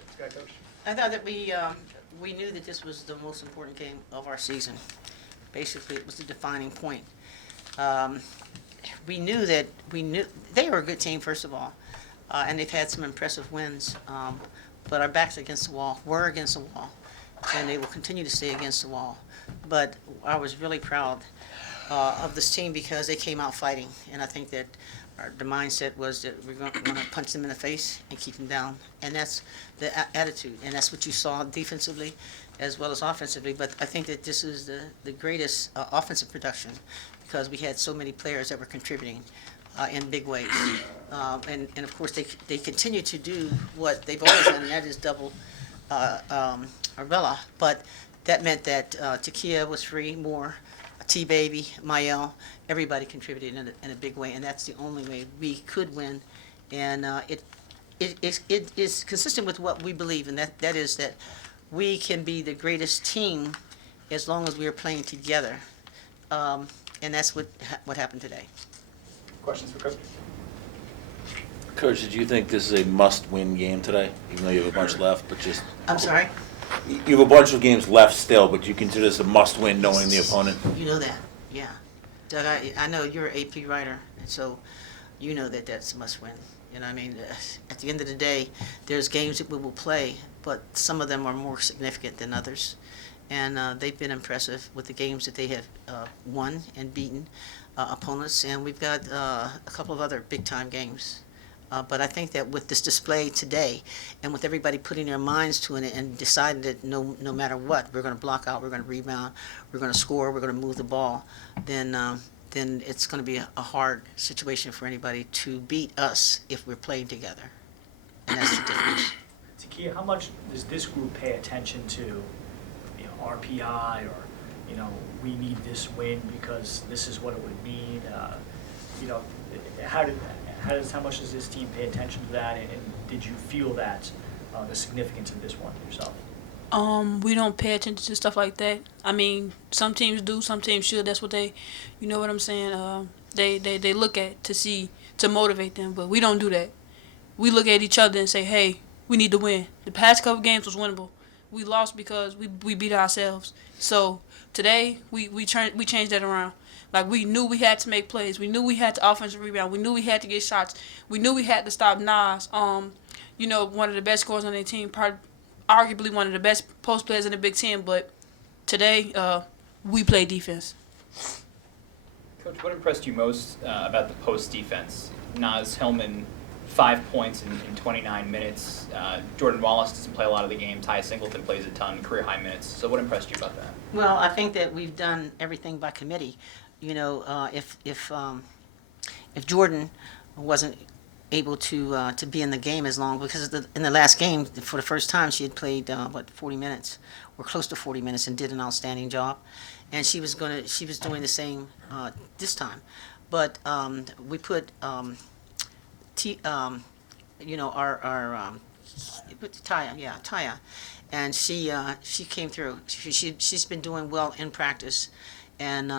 questions. Go ahead, Coach. I thought that we knew that this was the most important game of our season. Basically, it was the defining point. Um, we knew they were a good team, first of all, and they've had some impressive wins. But our backs against the wall, were against the wall, and they will continue to stay against the wall. But I was really proud of this team because they came out fighting, and I think that the mindset was that we're going to punch them in the face and keep them down, and that's the attitude, and that's what you saw defensively as well as offensively. But I think that this is the greatest offensive production because we had so many players that were contributing in big ways, and of course they continue to do what they've always done, and that is double Arvella. But that meant that Tekia was free more. T-Baby, Mael, everybody contributed in a big way, and that's the only way we could win. And it is consistent with what we believe, and that is that we can be the greatest team as long as we are playing together. And that's what happened today. Questions for Coach? Coach, did you think this is a must-win game today, even though you have a bunch left? But just I'm sorry? you have a bunch of games left still, but you consider this a must-win, knowing the opponent. You know that, yeah. Doug, I know you're an AP writer, and so you know that that's a must-win. You know what I mean? At the end of the day, there's games that we will play, but some of them are more significant than others. And they've been impressive with the games that they have won and beaten opponents. And we've got a couple of other big-time games. But I think that with this display today, and with everybody putting their minds to it and deciding that no matter what, we're going to block out, we're going to rebound, we're going to score, we're going to move the ball, then it's going to be a hard situation for anybody to beat us if we're playing together. And that's the difference. Tekia, how much does this group pay attention to, RPI or, we need this win because this is what it would mean? How much does this team pay attention to that, and did you feel that the significance of this one yourself? We don't pay attention to stuff like that. I mean, some teams do, some teams should. That's what they, you know what I'm saying? They look at to motivate them, but we don't do that. We look at each other and say, hey, we need to win. The past couple games was winnable. We lost because we beat ourselves. So today we changed that around. Like, we knew we had to make plays. We knew we had to offensive rebound. We knew we had to get shots. We knew we had to stop Nas. One of the best scorers on their team, arguably one of the best post players in the Big Ten. But today, we play defense. Coach, what impressed you most about the post defense? Nas Hillman, 5 points in 29 minutes. Jordan Wallace doesn't play a lot of the game. Ty Singleton plays a ton, career high minutes. So what impressed you about that? Well, I think that we've done everything by committee. If Jordan wasn't able to be in the game as long, because in the last game, for the first time, she had played 40 minutes, or close to 40 minutes, and did an outstanding job. And she was doing the same this time, but we put Taya, and she came through. She's been doing well in practice, and.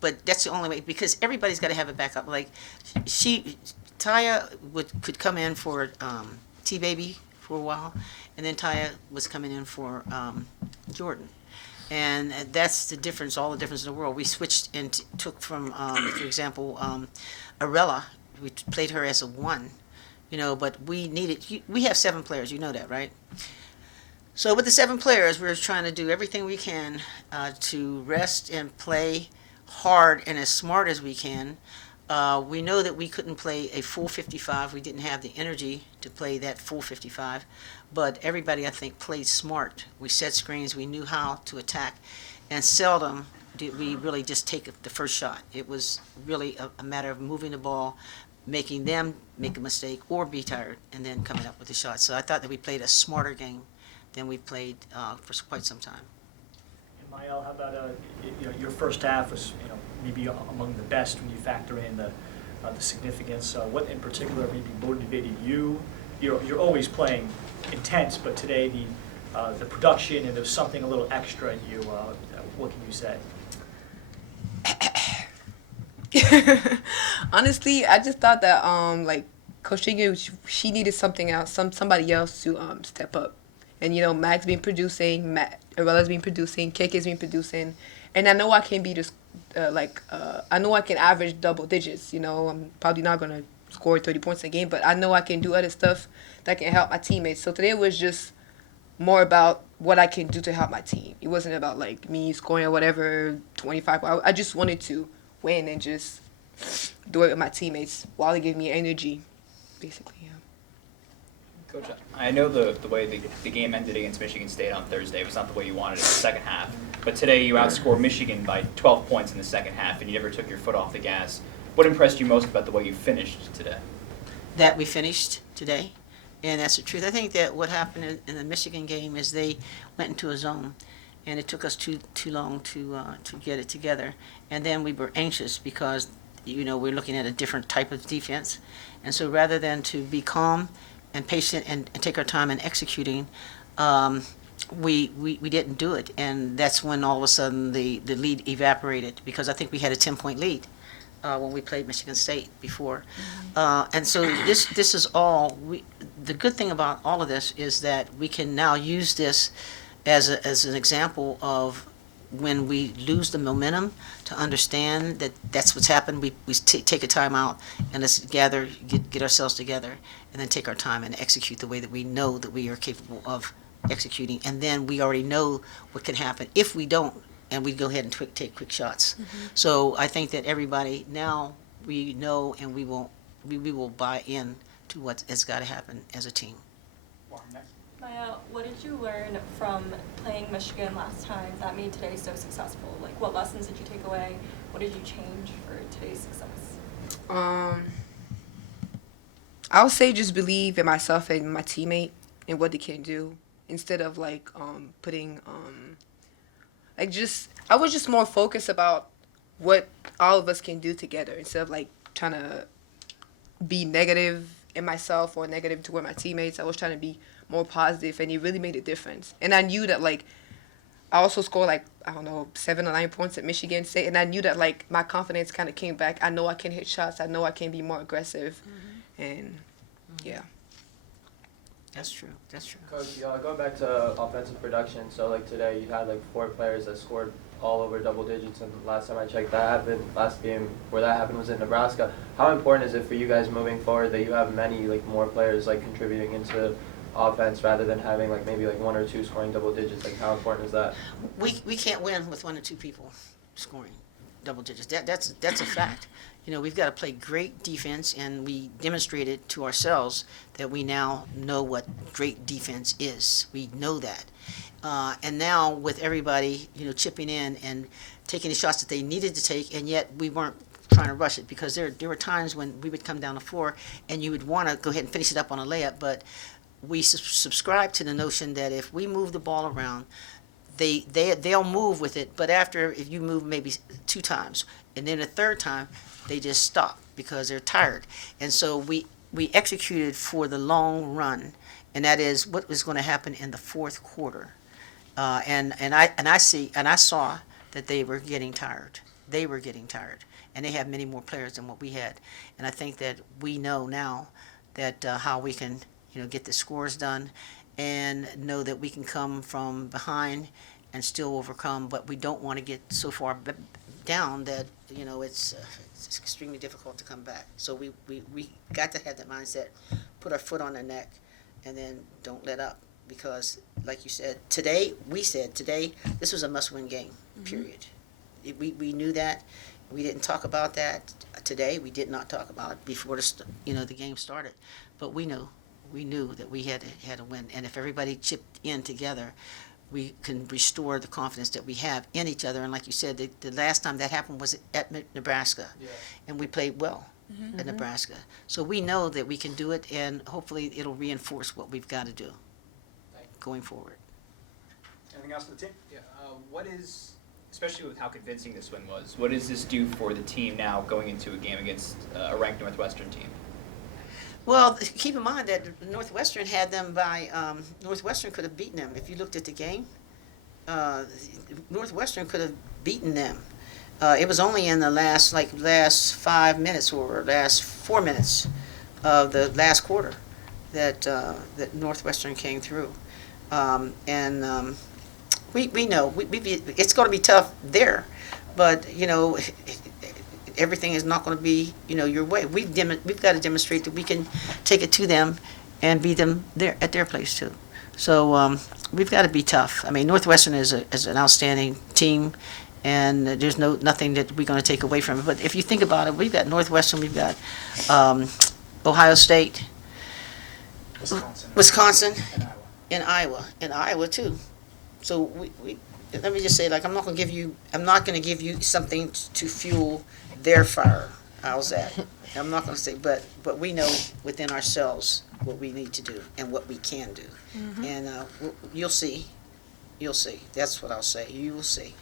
But that's the only way, because everybody's got to have a backup. Like, Taya could come in for T-Baby for a while, and then Taya was coming in for Jordan. And that's the difference, all the difference in the world. We switched and took from, for example, Arella. We played her as a 1, but we have 7 players, you know that, right? So with the 7 players, we're trying to do everything we can to rest and play hard and as smart as we can. We know that we couldn't play a full 55. We didn't have the energy to play that full 55. But everybody, I think, played smart. We set screens. We knew how to attack. And seldom did we really just take the first shot. It was really a matter of moving the ball, making them make a mistake or be tired, and then coming up with the shot. So I thought that we played a smarter game than we played for quite some time. Mael, how about your first half was maybe among the best when you factor in the significance. What in particular maybe motivated you? You're always playing intense, but today the production and there's something a little extra in you. What can you say? Honestly, I just thought that Coach Stringer, she needed something else, somebody else to step up. And Mac's been producing, Arella's been producing, KK's been producing, and I know I can be just I know I can average double digits. I'm probably not gonna score 30 points a game, but I know I can do other stuff that can help my teammates. So today was just more about what I can do to help my team. It wasn't about like me scoring or whatever 25. I just wanted to win and just do it with my teammates while they give me energy, basically. Yeah. Coach, I know the way the game ended against Michigan State on Thursday was not the way you wanted it in the second half, but today you outscored Michigan by 12 points in the second half, and you never took your foot off the gas. What impressed you most about the way you finished today? That we finished today, and that's the truth. I think that what happened in the Michigan game is they went into a zone, and it took us too long to get it together. And then we were anxious because we're looking at a different type of defense, and so rather than to be calm and patient and take our time in executing, we didn't do it, and that's when all of a sudden the lead evaporated, because I think we had a 10-point lead when we played Michigan State before. And so this is all, the good thing about all of this is that we can now use this as an example of when we lose the momentum, to understand that that's what's happened. We take a time out and let's gather, get ourselves together, and then take our time and execute the way that we know that we are capable of executing. And then we already know what can happen if we don't, and we go ahead and take quick shots. So I think that everybody now, we know, and we will buy in to what has got to happen as a team. Mael, what did you learn from playing Michigan last time that made today so successful? Like, what lessons did you take away? What did you change for today's success? I would say just believe in myself and my teammate and what they can do, instead of putting I was just more focused about what all of us can do together, instead of trying to be negative in myself or negative toward my teammates. I was trying to be more positive, and it really made a difference. And I knew that I also scored 7 or 9 points at Michigan State, and I knew that my confidence kind of came back. I know I can hit shots. I know I can be more aggressive, and yeah. That's true. That's true. Coach, going back to offensive production, so today you had 4 players that scored all over double digits, and last time I checked, that happened. Last game where that happened was in Nebraska. How important is it for you guys moving forward that you have many more players contributing into offense rather than having maybe 1 or 2 scoring double digits? How important is that? We can't win with 1 or 2 people scoring double digits. That's a fact. We've got to play great defense, and we demonstrated to ourselves that we now know what great defense is. We know that. And now with everybody, chipping in and taking the shots that they needed to take, and yet we weren't trying to rush it, because there were times when we would come down the floor and you would want to go ahead and finish it up on a layup, but we subscribe to the notion that if we move the ball around, they'll move with it, but if you move maybe 2 times, and then a 3rd time, they just stop because they're tired. And so we executed for the long run, and that is what was going to happen in the 4th quarter. And I saw that they were getting tired. They were getting tired, and they have many more players than what we had. And I think that we know now that how we can get the scores done, and know that we can come from behind and still overcome, but we don't want to get so far down that it's extremely difficult to come back. So we got to have that mindset, put our foot on the neck, and then don't let up, because like you said, today this was a must-win game, period. We knew that. We didn't talk about that today. We did not talk about it before the game started, but we knew that we had to win. And if everybody chipped in together, we can restore the confidence that we have in each other. And like you said, the last time that happened was at Nebraska, and we played well at Nebraska. So we know that we can do it, and hopefully it'll reinforce what we've got to do going forward. Anything else for the team? Yeah. What is, especially with how convincing this win was, what does this do for the team now going into a game against a ranked Northwestern team? Well, keep in mind that Northwestern had them by, Northwestern could have beaten them. If you looked at the game, Northwestern could have beaten them. It was only in the last 5 minutes or last 4 minutes of the last quarter that that Northwestern came through, we know it's going to be tough there, but everything is not going to be your way. We've got to demonstrate that we can take it to them and beat them there at their place too. So we've got to be tough. I mean, Northwestern is an outstanding team, and there's nothing that we're going to take away from it. But if you think about it, we've got Northwestern, we've got Ohio State, Wisconsin, And Iowa. and Iowa too. So we let me just say, like, I'm not going to give you something to fuel their fire. How's that? I'm not going to say, but we know within ourselves what we need to do and what we can do, and you'll see. That's what I'll say. You will see.